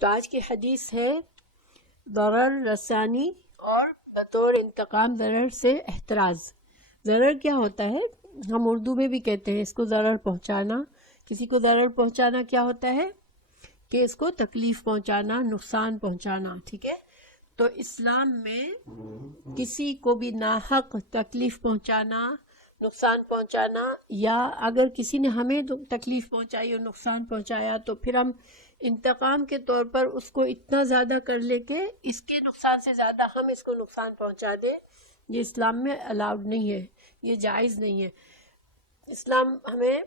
تو آج کی حدیث ہے ضرر رسانی اور بطور انتقام ضرر سے احتراز۔ ضرر کیا ہوتا ہے؟ ہم اردو میں بھی کہتے ہیں اس کو ضرر پہنچانا۔ کسی کو ضرر پہنچانا کیا ہوتا ہے؟ کہ اس کو تکلیف پہنچانا، نقصان پہنچانا، ٹھیک ہے؟ تو اسلام میں کسی کو بھی ناحق تکلیف پہنچانا، نقصان پہنچانا، یا اگر کسی نے ہمیں تکلیف پہنچائی اور نقصان پہنچایا تو پھر ہم انتقام کے طور پر اس کو اتنا زیادہ کر لے کہ اس کے نقصان سے زیادہ ہم اس کو نقصان پہنچا دیں، یہ اسلام میں الاؤڈ نہیں ہے، یہ جائز نہیں ہے۔ اسلام ہمیں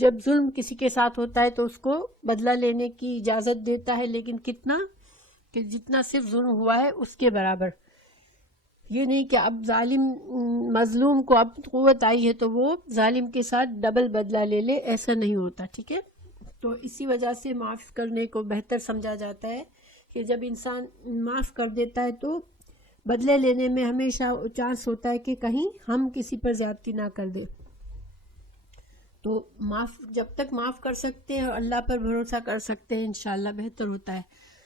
جب ظلم کسی کے ساتھ ہوتا ہے تو اس کو بدلہ لینے کی اجازت دیتا ہے، لیکن کتنا؟ کہ جتنا صرف ظلم ہوا ہے اس کے برابر۔ یہ نہیں کہ اب ظالم مظلوم کو اب قوت آئی ہے تو وہ ظالم کے ساتھ ڈبل بدلہ لے لے، ایسا نہیں ہوتا، ٹھیک ہے؟ تو اسی وجہ سے معاف کرنے کو بہتر سمجھا جاتا ہے کہ جب انسان معاف کر دیتا ہے تو بدلے لینے میں ہمیشہ چانس ہوتا ہے کہ کہیں ہم کسی پر زیادتی نہ کر دیں۔ تو جب تک معاف کر سکتے ہیں اور اللہ پر بھروسہ کر سکتے ہیں انشاءاللہ بہتر ہوتا ہے۔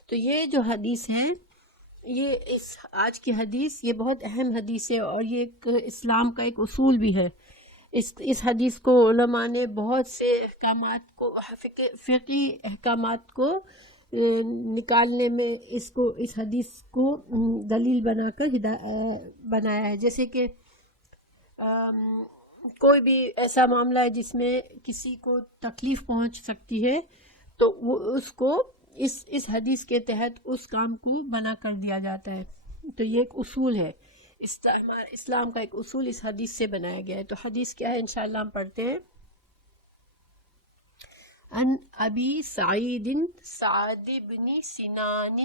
تو یہ جو حدیث ہے، یہ آج کی حدیث یہ بہت اہم حدیث ہے، اور یہ ایک اسلام کا ایک اصول بھی ہے۔ اس حدیث کو علماء نے بہت سے احکامات کو، فقہی احکامات کو نکالنے میں اس حدیث کو دلیل بنا کر بنایا ہے۔ جیسے کہ کوئی بھی ایسا معاملہ ہے جس میں کسی کو تکلیف پہنچ سکتی ہے تو وہ اس کو اس حدیث کے تحت اس کام کو منع کر دیا جاتا ہے۔ تو یہ ایک اصول ہے، اسلام کا ایک اصول اس حدیث سے بنایا گیا ہے۔ تو حدیث کیا ہے انشاءاللہ ہم پڑھتے ہیں۔ ان ابی سعید سعد بن سنان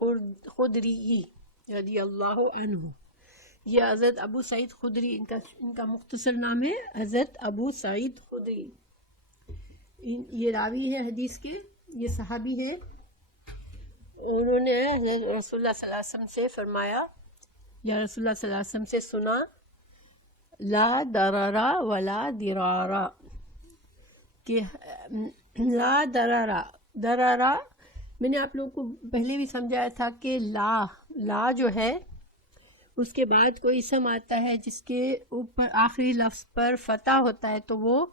الخدری رضی اللہ عنہ، یہ حضرت ابو سعید خدری، ان کا مختصر نام ہے حضرت ابو سعید خدری۔ یہ راوی ہے حدیث کے، یہ صحابی ہے۔ انہوں نے حضرت رسول اللہ صلی اللہ علیہ وسلم سے فرمایا، یا رسول اللہ صلی اللہ علیہ وسلم سے سنا، لا ضرر ولا ضرار، کہ لا ضرر میں نے آپ لوگوں کو پہلے بھی سمجھایا تھا کہ لا جو ہے اس کے بعد کوئی اسم آتا ہے جس کے اوپر آخری لفظ پر فتح ہوتا ہے تو وہ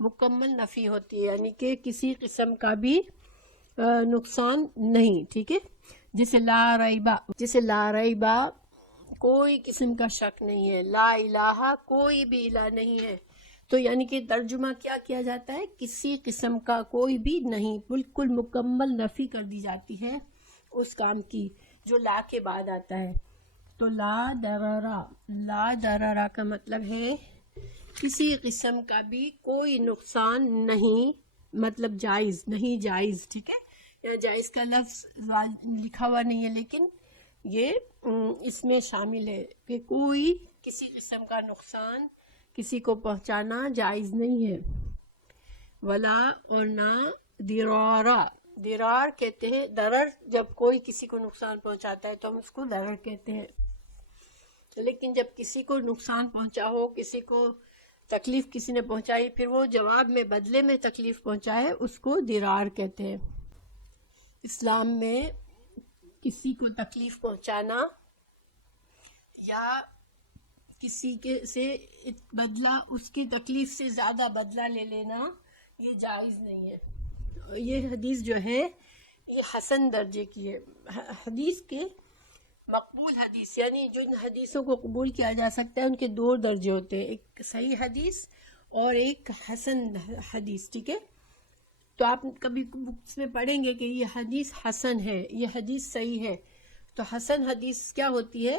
مکمل نفی ہوتی ہے، یعنی کہ کسی قسم کا بھی نقصان نہیں، ٹھیک ہے؟ جیسے لا ریبہ کوئی قسم کا شک نہیں ہے، لا الہ کوئی بھی الہ نہیں ہے۔ تو یعنی کہ ترجمہ کیا کیا جاتا ہے؟ کسی قسم کا کوئی بھی نہیں، بالکل مکمل نفی کر دی جاتی ہے اس کام کی جو لا کے بعد آتا ہے۔ تو لا ضرر کا مطلب ہے کسی قسم کا بھی کوئی نقصان نہیں، مطلب جائز نہیں، جائز، ٹھیک ہے؟ یا جائز کا لفظ لکھا ہوا نہیں ہے لیکن یہ اس میں شامل ہے کہ کوئی کسی قسم کا نقصان کسی کو پہنچانا جائز نہیں ہے۔ ولا اور نہ ضرار کہتے ہیں، ضرر جب کوئی کسی کو نقصان پہنچاتا ہے تو ہم اس کو ضرر کہتے ہیں، لیکن جب کسی کو نقصان پہنچا ہو، کسی کو تکلیف کسی نے پہنچائی پھر وہ جواب میں بدلے میں تکلیف پہنچائے، اس کو ضرار کہتے ہیں۔ اسلام میں کسی کو تکلیف پہنچانا یا کسی کے سے بدلہ، اس کی تکلیف سے زیادہ بدلہ لے لینا، یہ جائز نہیں ہے۔ یہ حدیث جو ہے یہ حسن درجے کی ہے۔ حدیث کے مقبول حدیث یعنی جن حدیثوں کو قبول کیا جا سکتا ہے ان کے دو درجے ہوتے ہیں، ایک صحیح حدیث اور ایک حسن حدیث، ٹھیک ہے؟ تو آپ کبھی بکس میں پڑھیں گے کہ یہ حدیث حسن ہے، یہ حدیث صحیح ہے۔ تو حسن حدیث کیا ہوتی ہے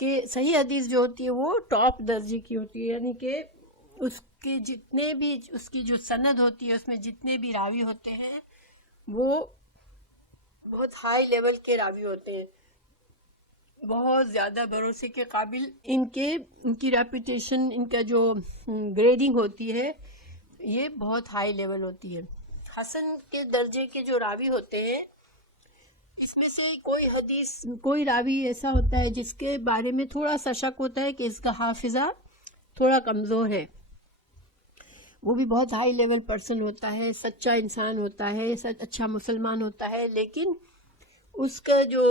کہ صحیح حدیث جو ہوتی ہے وہ ٹاپ درجے کی ہوتی ہے، یعنی کہ اس کے جتنے بھی، اس کی جو سند ہوتی ہے اس میں جتنے بھی راوی ہوتے ہیں وہ بہت ہائی لیول کے راوی ہوتے ہیں، بہت زیادہ بھروسے کے قابل، ان کی ریپوٹیشن، ان کا جو گریڈنگ ہوتی ہے یہ بہت ہائی لیول ہوتی ہے۔ حسن کے درجے کے جو راوی ہوتے ہیں اس میں سے کوئی راوی ایسا ہوتا ہے جس کے بارے میں تھوڑا سا شک ہوتا ہے کہ اس کا حافظہ تھوڑا کمزور ہے، وہ بھی بہت ہائی لیول پرسن ہوتا ہے، سچا انسان ہوتا ہے، اچھا مسلمان ہوتا ہے، لیکن اس کا جو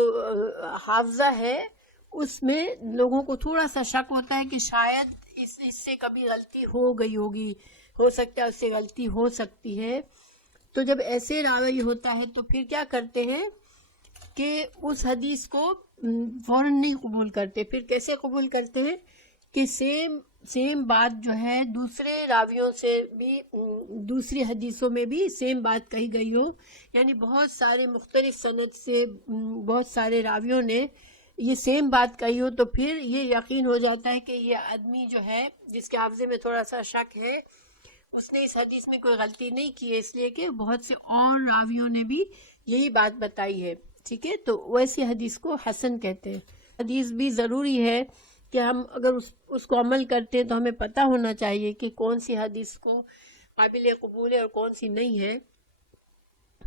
حافظہ ہے اس میں لوگوں کو تھوڑا سا شک ہوتا ہے کہ شاید اس سے کبھی غلطی ہو گئی ہوگی، ہو سکتا ہے اس سے غلطی ہو سکتی ہے. تو جب ایسے راوی ہوتا ہے تو پھر کیا کرتے ہیں کہ اس حدیث کو فوراً نہیں قبول کرتے. پھر کیسے قبول کرتے ہیں کہ سیم بات جو ہے دوسرے راویوں سے بھی، دوسری حدیثوں میں بھی سیم بات کہی گئی ہو، یعنی بہت سارے مختلف سند سے بہت سارے راویوں نے یہ سیم بات کہی ہو، تو پھر یہ یقین ہو جاتا ہے کہ یہ آدمی جو ہے جس کے حافظے میں تھوڑا سا شک ہے، اس نے اس حدیث میں کوئی غلطی نہیں کی ہے، اس لیے کہ بہت سے اور راویوں نے بھی یہی بات بتائی ہے. ٹھیک ہے، تو ویسی حدیث کو حسن کہتے ہیں. حدیث بھی ضروری ہے کہ ہم اگر اس کو عمل کرتے ہیں تو ہمیں پتہ ہونا چاہیے کہ کون سی حدیث کو قابل قبول ہے اور کون سی نہیں ہے.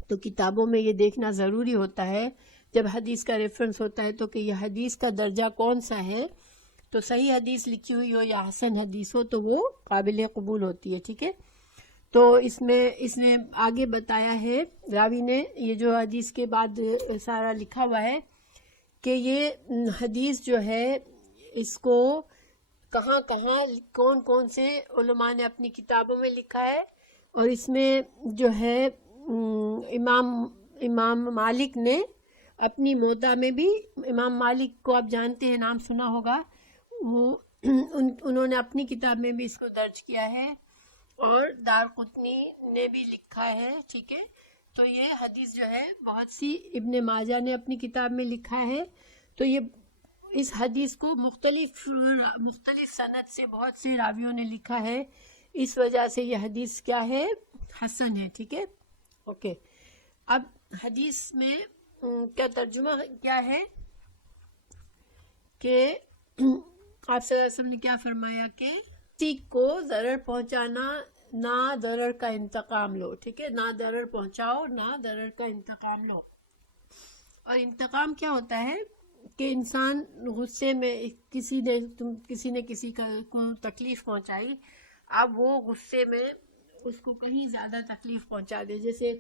تو کتابوں میں یہ دیکھنا ضروری ہوتا ہے جب حدیث کا ریفرنس ہوتا ہے تو کہ یہ حدیث کا درجہ کون سا ہے. تو صحیح حدیث لکھی ہوئی ہو یا حسن حدیث ہو تو وہ قابل قبول ہوتی ہے. ٹھیک ہے، تو اس نے آگے بتایا ہے راوی نے، یہ جو حدیث کے بعد سارا لکھا ہوا ہے کہ یہ حدیث جو ہے اس کو کہاں کون کون سے علماء نے اپنی کتابوں میں لکھا ہے. اور اس میں جو ہے امام مالک نے اپنی موطا میں بھی، امام مالک کو آپ جانتے ہیں، نام سنا ہوگا، وہ انہوں نے اپنی کتاب میں بھی اس کو درج کیا ہے، اور دارقطنی نے بھی لکھا ہے. ٹھیک ہے، تو یہ حدیث جو ہے بہت سی، ابن ماجہ نے اپنی کتاب میں لکھا ہے. تو یہ اس حدیث کو مختلف سند سے بہت سے راویوں نے لکھا ہے، اس وجہ سے یہ حدیث کیا ہے، حسن ہے. ٹھیک ہے، اوکے. اب حدیث میں کیا ترجمہ کیا ہے کہ آپ صلی اللہ علیہ وسلم نے کیا فرمایا کہ کسی کو ضرر پہنچانا، نہ ضرر کا انتقام لو. ٹھیک ہے، نہ ضرر پہنچاؤ، نہ ضرر کا انتقام لو. اور انتقام کیا ہوتا ہے کہ انسان غصے میں کسی نے کسی کو تکلیف پہنچائی، اب وہ غصے میں اس کو کہیں زیادہ تکلیف پہنچا دے. جیسے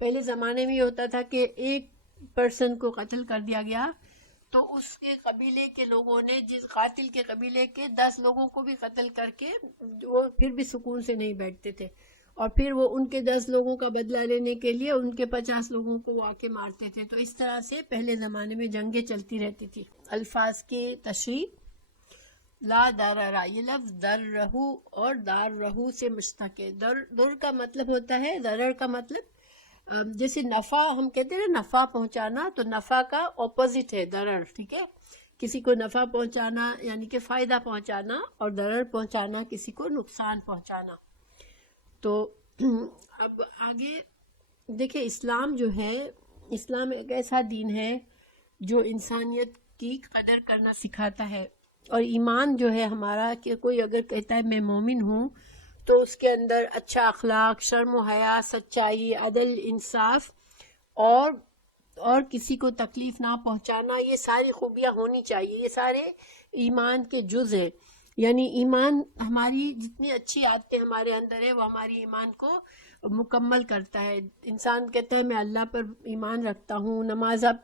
پہلے زمانے میں یہ ہوتا تھا کہ ایک پرسن کو قتل کر دیا گیا تو اس کے قبیلے کے لوگوں نے، جس قاتل کے قبیلے کے 10 لوگوں کو بھی قتل کر کے وہ پھر بھی سکون سے نہیں بیٹھتے تھے، اور پھر وہ ان کے 10 لوگوں کا بدلہ لینے کے لیے ان کے 50 لوگوں کو وہ آ کے مارتے تھے. تو اس طرح سے پہلے زمانے میں جنگیں چلتی رہتی تھی. الفاظ کی تشریح، لا درر، یہ لفظ در رہو اور دار رہو سے مشتق ہے. در کا مطلب ہوتا ہے، ضرر کا مطلب جیسے نفع ہم کہتے ہیں نا، نفع پہنچانا، تو نفع کا اپوزٹ ہے ضرر. ٹھیک ہے، کسی کو نفع پہنچانا یعنی کہ فائدہ پہنچانا، اور ضرر پہنچانا کسی کو نقصان پہنچانا. تو اب آگے دیکھیں، اسلام جو ہے، اسلام ایک ایسا دین ہے جو انسانیت کی قدر کرنا سکھاتا ہے. اور ایمان جو ہے ہمارا، کہ کوئی اگر کہتا ہے میں مومن ہوں تو اس کے اندر اچھا اخلاق، شرم و حیا، سچائی، عدل، انصاف، اور کسی کو تکلیف نہ پہنچانا، یہ ساری خوبیاں ہونی چاہیے. یہ سارے ایمان کے جز ہیں. یعنی ایمان، ہماری جتنی اچھی عادتیں ہمارے اندر ہے وہ ہماری ایمان کو مکمل کرتا ہے. انسان کہتا ہے میں اللہ پر ایمان رکھتا ہوں،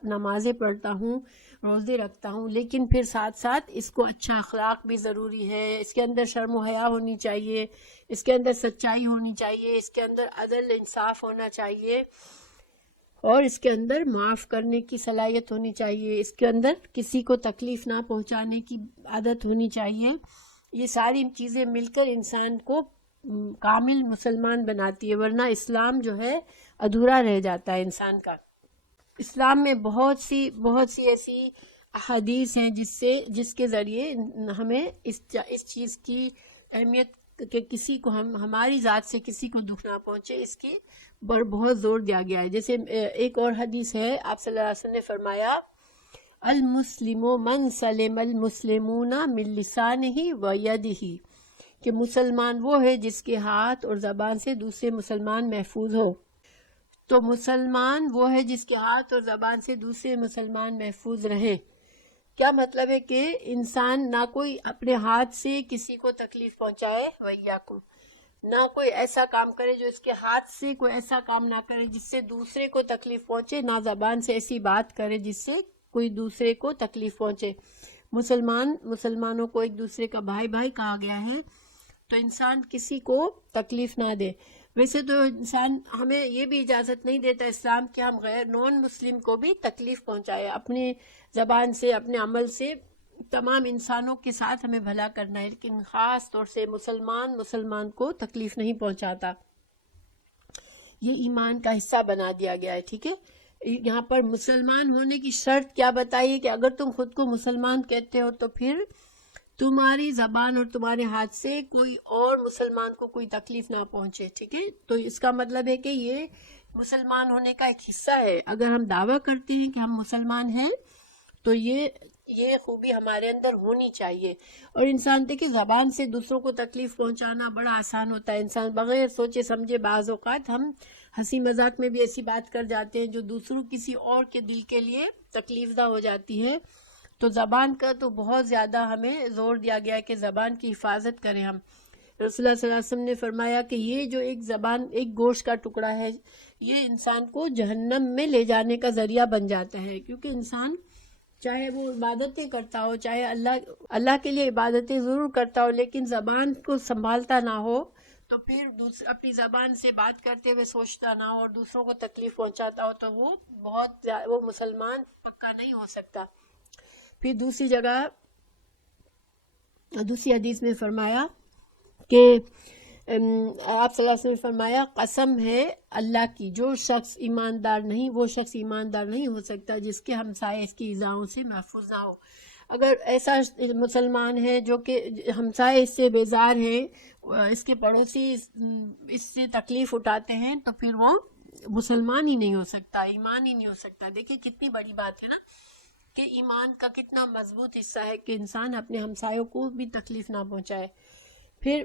نمازیں پڑھتا ہوں، روزے رکھتا ہوں، لیکن پھر ساتھ ساتھ اس کو اچھا اخلاق بھی ضروری ہے، اس کے اندر شرم و حیا ہونی چاہیے، اس کے اندر سچائی ہونی چاہیے، اس کے اندر عدل انصاف ہونا چاہیے، اور اس کے اندر معاف کرنے کی صلاحیت ہونی چاہیے، اس کے اندر کسی کو تکلیف نہ پہنچانے کی عادت ہونی چاہیے. یہ ساری چیزیں مل کر انسان کو کامل مسلمان بناتی ہے، ورنہ اسلام جو ہے ادھورا رہ جاتا ہے انسان کا. اسلام میں بہت سی ایسی احادیث ہیں جس کے ذریعے ہمیں اس چیز کی اہمیت کہ کسی کو ہماری ذات سے کسی کو دکھ نہ پہنچے، اس کی بہت زور دیا گیا ہے. جیسے ایک اور حدیث ہے، آپ صلی اللہ علیہ وسلم نے فرمایا المسلم من سلم المسلمون من لسانہ و یدہ، کہ مسلمان وہ ہے جس کے ہاتھ اور زبان سے دوسرے مسلمان محفوظ ہو. تو مسلمان وہ ہے جس کے ہاتھ اور زبان سے دوسرے مسلمان محفوظ رہیں. کیا مطلب ہے کہ انسان نہ کوئی اپنے ہاتھ سے کسی کو تکلیف پہنچائے، وَإِيَّاكُمْ، نہ کوئی ایسا کام کرے جو اس کے ہاتھ سے کوئی ایسا کام نہ کرے جس سے دوسرے کو تکلیف پہنچے، نہ زبان سے ایسی بات کرے جس سے کوئی دوسرے کو تکلیف پہنچے۔ مسلمانوں کو ایک دوسرے کا بھائی بھائی کہا گیا ہے، تو انسان کسی کو تکلیف نہ دے۔ ویسے تو انسان ہمیں یہ بھی اجازت نہیں دیتا اسلام کہ ہم غیر نان مسلم کو بھی تکلیف پہنچائے، اپنے زبان سے اپنے عمل سے تمام انسانوں کے ساتھ ہمیں بھلا کرنا ہے، لیکن خاص طور سے مسلمان کو تکلیف نہیں پہنچاتا۔ یہ ایمان کا حصہ بنا دیا گیا ہے، ٹھیک ہے۔ یہاں پر مسلمان ہونے کی شرط کیا بتائیے کہ اگر تم خود کو مسلمان کہتے ہو تو پھر تمہاری زبان اور تمہارے ہاتھ سے کوئی اور مسلمان کو کوئی تکلیف نہ پہنچے، ٹھیک ہے۔ تو اس کا مطلب ہے کہ یہ مسلمان ہونے کا ایک حصہ ہے۔ اگر ہم دعویٰ کرتے ہیں کہ ہم مسلمان ہیں تو یہ خوبی ہمارے اندر ہونی چاہیے۔ اور انسان دیکھیں زبان سے دوسروں کو تکلیف پہنچانا بڑا آسان ہوتا ہے، انسان بغیر سوچے سمجھے بعض اوقات ہم ہنسی مذاق میں بھی ایسی بات کر جاتے ہیں جو دوسروں کسی اور کے دل کے لیے تکلیف دہ ہو جاتی ہے۔ تو زبان کا تو بہت زیادہ ہمیں زور دیا گیا ہے کہ زبان کی حفاظت کریں ہم۔ رسول اللہ صلی اللہ علیہ وسلم نے فرمایا کہ یہ جو ایک گوشت کا ٹکڑا ہے، یہ انسان کو جہنم میں لے جانے کا ذریعہ بن جاتا ہے، کیونکہ انسان چاہے وہ عبادتیں کرتا ہو، چاہے اللہ کے لیے عبادتیں ضرور کرتا ہو، لیکن زبان کو سنبھالتا نہ ہو تو پھر اپنی زبان سے بات کرتے ہوئے سوچتا نہ ہو اور دوسروں کو تکلیف پہنچاتا ہو تو وہ مسلمان پکا نہیں ہو سکتا۔ پھر دوسری حدیث میں فرمایا کہ آپ صلی اللہ علیہ وسلم نے فرمایا قسم ہے اللہ کی، جو شخص ایماندار نہیں ہو سکتا جس کے ہمسائے اس کی ایذاؤں سے محفوظ نہ ہو۔ اگر ایسا مسلمان ہے جو کہ ہمسائے اس سے بیزار ہیں، اس کے پڑوسی اس سے تکلیف اٹھاتے ہیں، تو پھر وہ مسلمان ہی نہیں ہو سکتا، ایمان ہی نہیں ہو سکتا۔ دیکھیں کتنی بڑی بات ہے نا کہ ایمان کا کتنا مضبوط حصہ ہے کہ انسان اپنے ہمسایوں کو بھی تکلیف نہ پہنچائے۔ پھر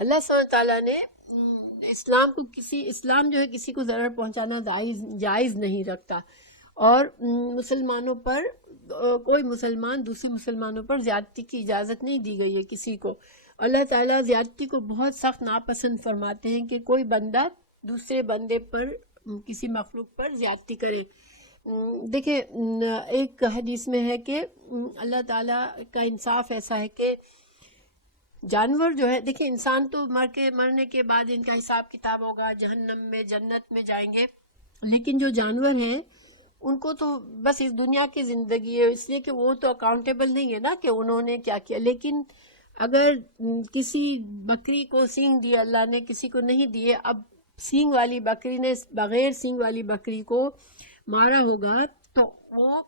اللہ سبحانہ تعالیٰ نے اسلام جو ہے کسی کو ضرر پہنچانا جائز نہیں رکھتا، اور مسلمانوں پر کوئی مسلمان دوسرے مسلمانوں پر زیادتی کی اجازت نہیں دی گئی ہے کسی کو۔ اللہ تعالیٰ زیادتی کو بہت سخت ناپسند فرماتے ہیں کہ کوئی بندہ دوسرے بندے پر کسی مخلوق پر زیادتی کرے۔ دیکھیں ایک حدیث میں ہے کہ اللہ تعالیٰ کا انصاف ایسا ہے کہ جانور جو ہے، دیکھیں انسان تو مرنے کے بعد ان کا حساب کتاب ہوگا، جہنم میں جنت میں جائیں گے، لیکن جو جانور ہیں ان کو تو بس اس دنیا کی زندگی ہے، اس لیے کہ وہ تو اکاؤنٹیبل نہیں ہے نا کہ انہوں نے کیا کیا۔ لیکن اگر کسی بکری کو سینگ دیے اللہ نے، کسی کو نہیں دیے، اب سینگ والی بکری نے بغیر سینگ والی بکری کو مارا ہوگا تو وہ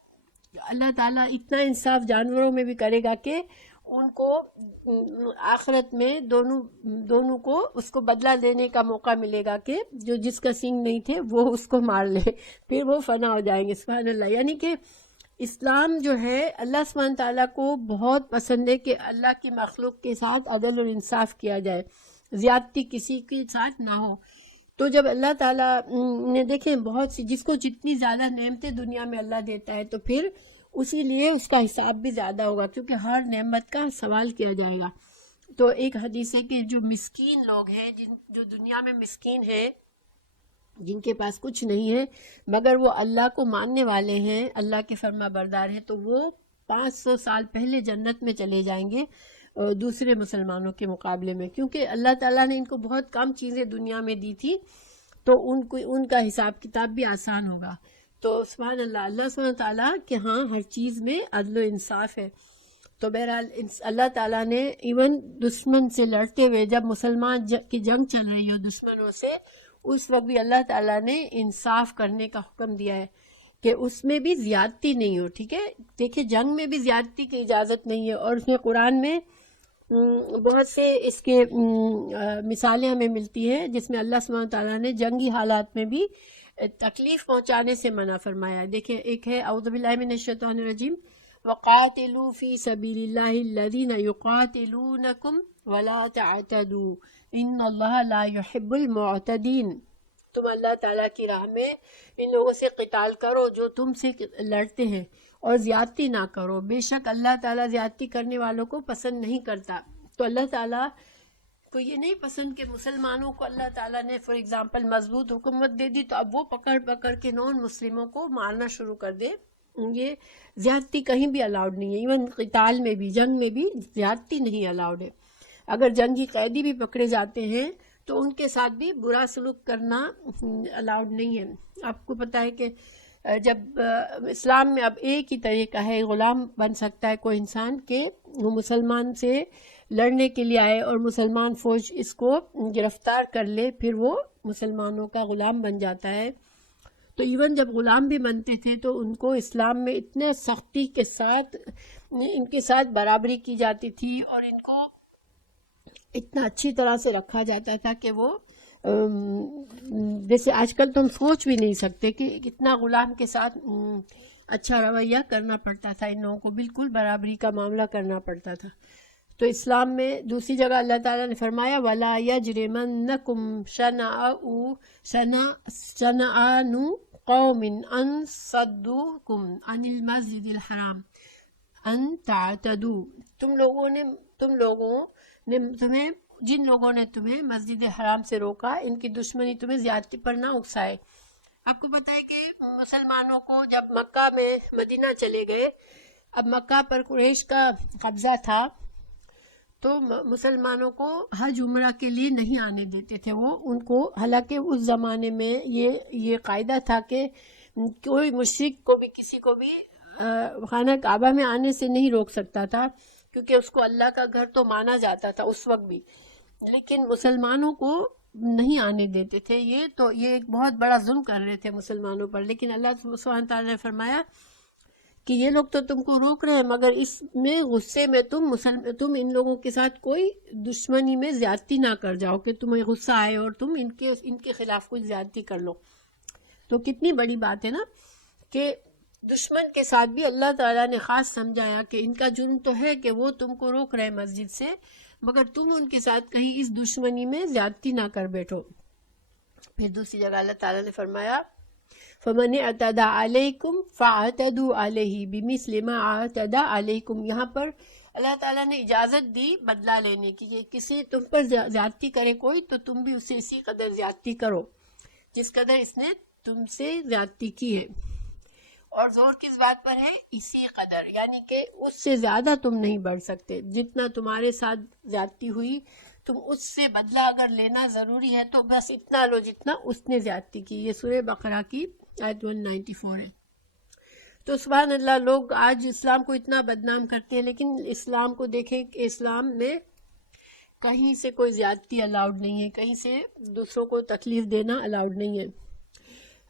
اللہ تعالیٰ اتنا انصاف جانوروں میں بھی کرے گا کہ ان کو آخرت میں دونوں کو اس کو بدلہ دینے کا موقع ملے گا کہ جس کا سینگ نہیں تھے وہ اس کو مار لے، پھر وہ فنا ہو جائیں گے۔ سبحان اللہ۔ یعنی کہ اسلام جو ہے اللہ سبحانہ تعالیٰ کو بہت پسند ہے کہ اللہ کی مخلوق کے ساتھ عدل اور انصاف کیا جائے، زیادتی کسی کے ساتھ نہ ہو۔ تو جب اللہ تعالیٰ نے دیکھیں بہت سی جس کو جتنی زیادہ نعمتیں دنیا میں اللہ دیتا ہے تو پھر اسی لیے اس کا حساب بھی زیادہ ہوگا، کیونکہ ہر نعمت کا سوال کیا جائے گا۔ تو ایک حدیث ہے کہ جو مسکین لوگ ہیں، جو دنیا میں مسکین ہیں، جن کے پاس کچھ نہیں ہے مگر وہ اللہ کو ماننے والے ہیں، اللہ کے فرما بردار ہیں، تو وہ 500 سال پہلے جنت میں چلے جائیں گے دوسرے مسلمانوں کے مقابلے میں، کیونکہ اللہ تعالیٰ نے ان کو بہت کم چیزیں دنیا میں دی تھی، تو ان کا حساب کتاب بھی آسان ہوگا۔ تو سبحان اللہ سبحانہ تعالیٰ کہ ہاں ہر چیز میں عدل و انصاف ہے۔ تو بہرحال اللہ تعالیٰ نے ایون دشمن سے لڑتے ہوئے جب مسلمان کی جنگ چل رہی ہو دشمنوں سے، اس وقت بھی اللہ تعالیٰ نے انصاف کرنے کا حکم دیا ہے کہ اس میں بھی زیادتی نہیں ہو، ٹھیک ہے۔ دیکھیں جنگ میں بھی زیادتی کی اجازت نہیں ہے، اور اس میں قرآن میں بہت سے اس کے مثالیں ہمیں ملتی ہیں جس میں اللہ سبحانہ تعالیٰ نے جنگی حالات میں بھی تکلیف پہنچانے سے منع فرمایا۔ دیکھیں ایک ہے اعوذ باللہ من الشیطان الرجیم وَقَاتِلُوا فِي سَبِيلِ اللَّهِ الَّذِينَ يُقَاتِلُونَكُمْ وَلَا تَعْتَدُوا إِنَّ اللَّهَ لَا يُحِبُّ الْمُعْتَدِينَ۔ تم اللہ تعالیٰ کی راہ میں ان لوگوں سے قتال کرو جو تم سے لڑتے ہیں، اور زیادتی نہ کرو، بے شک اللہ تعالیٰ زیادتی کرنے والوں کو پسند نہیں کرتا۔ تو اللہ تعالیٰ کو یہ نہیں پسند کہ مسلمانوں کو اللہ تعالیٰ نے فار ایگزامپل مضبوط حکومت دے دی تو اب وہ پکڑ پکڑ کے نان مسلموں کو مارنا شروع کر دے. یہ زیادتی کہیں بھی الاؤڈ نہیں ہے. ایون قتال میں بھی، جنگ میں بھی زیادتی نہیں الاؤڈ ہے. اگر جنگی قیدی بھی پکڑے جاتے ہیں تو ان کے ساتھ بھی برا سلوک کرنا الاؤڈ نہیں ہے. آپ کو پتہ ہے کہ جب اسلام میں اب ایک ہی طریقہ ہے، غلام بن سکتا ہے کوئی انسان کہ وہ مسلمان سے لڑنے کے لیے آئے اور مسلمان فوج اس کو گرفتار کر لے، پھر وہ مسلمانوں کا غلام بن جاتا ہے. تو ایون جب غلام بھی بنتے تھے تو ان کو اسلام میں اتنے سختی کے ساتھ ان کے ساتھ برابری کی جاتی تھی اور ان کو اتنا اچھی طرح سے رکھا جاتا تھا کہ وہ جیسے آج کل تو ہم سوچ بھی نہیں سکتے کہ کتنا غلام کے ساتھ اچھا رویہ کرنا پڑتا تھا. ان لوگوں کو بالکل برابری کا معاملہ کرنا پڑتا تھا. تو اسلام میں دوسری جگہ اللہ تعالیٰ نے فرمایا وَلَا يَجْرِمَنَّكُمْ شَنَآنُ قَوْمٍ أَن صَدُّوكُمْ عَنِ الْمَسْجِدِ الْحَرَامِ أَن تَعْتَدُوا. جن لوگوں نے تمہیں مسجد حرام سے روکا، ان کی دشمنی تمہیں زیادتی پر نہ اکسائے. آپ کو پتہ ہے کہ مسلمانوں کو جب مکہ میں مدینہ چلے گئے، اب مکہ پر قریش کا قبضہ تھا تو مسلمانوں کو حج عمرہ کے لیے نہیں آنے دیتے تھے وہ ان کو. حالانکہ اس زمانے میں یہ قاعدہ تھا کہ کوئی مشرک کو بھی کسی کو بھی خانہ کعبہ میں آنے سے نہیں روک سکتا تھا، کیونکہ اس کو اللہ کا گھر تو مانا جاتا تھا اس وقت بھی، لیکن مسلمانوں کو نہیں آنے دیتے تھے. یہ ایک بہت بڑا ظلم کر رہے تھے مسلمانوں پر. لیکن اللہ سبحانہ تعالیٰ نے فرمایا کہ یہ لوگ تو تم کو روک رہے ہیں، مگر اس میں غصے میں تم ان لوگوں کے ساتھ کوئی دشمنی میں زیادتی نہ کر جاؤ کہ تمہیں غصہ آئے اور تم ان کے خلاف کچھ زیادتی کر لو. تو کتنی بڑی بات ہے نا کہ دشمن کے ساتھ بھی اللہ تعالیٰ نے خاص سمجھایا کہ ان کا جرم تو ہے کہ وہ تم کو روک رہے مسجد سے، مگر تم ان کے ساتھ کہیں اس دشمنی میں زیادتی نہ کر بیٹھو. پھر دوسری جگہ اللہ تعالیٰ نے فرمایا فَمَنِ اعْتَدَى عَلَيْكُمْ فَاعْتَدُوا عَلَيْهِ بِمِثْلِ مَا اعْتَدَى عَلَيْكُمْ. یہاں پر اللہ تعالیٰ نے اجازت دی بدلہ لینے کی. یہ کسی تم پر زیادتی کرے کوئی تو تم بھی اسے اسی قدر زیادتی کرو جس قدر اس نے تم سے زیادتی کی ہے. اور زور کس بات پر ہے؟ اسی قدر، یعنی کہ اس سے زیادہ تم نہیں بڑھ سکتے. جتنا تمہارے ساتھ زیادتی ہوئی تم اس سے بدلہ اگر لینا ضروری ہے تو بس اتنا لو جتنا اس نے زیادتی کی. یہ سورہ بقرہ کی آیت 194 ہے. تو سبحان اللہ، لوگ آج اسلام کو اتنا بدنام کرتے ہیں، لیکن اسلام کو دیکھیں کہ اسلام میں کہیں سے کوئی زیادتی الاؤڈ نہیں ہے، کہیں سے دوسروں کو تکلیف دینا الاؤڈ نہیں ہے.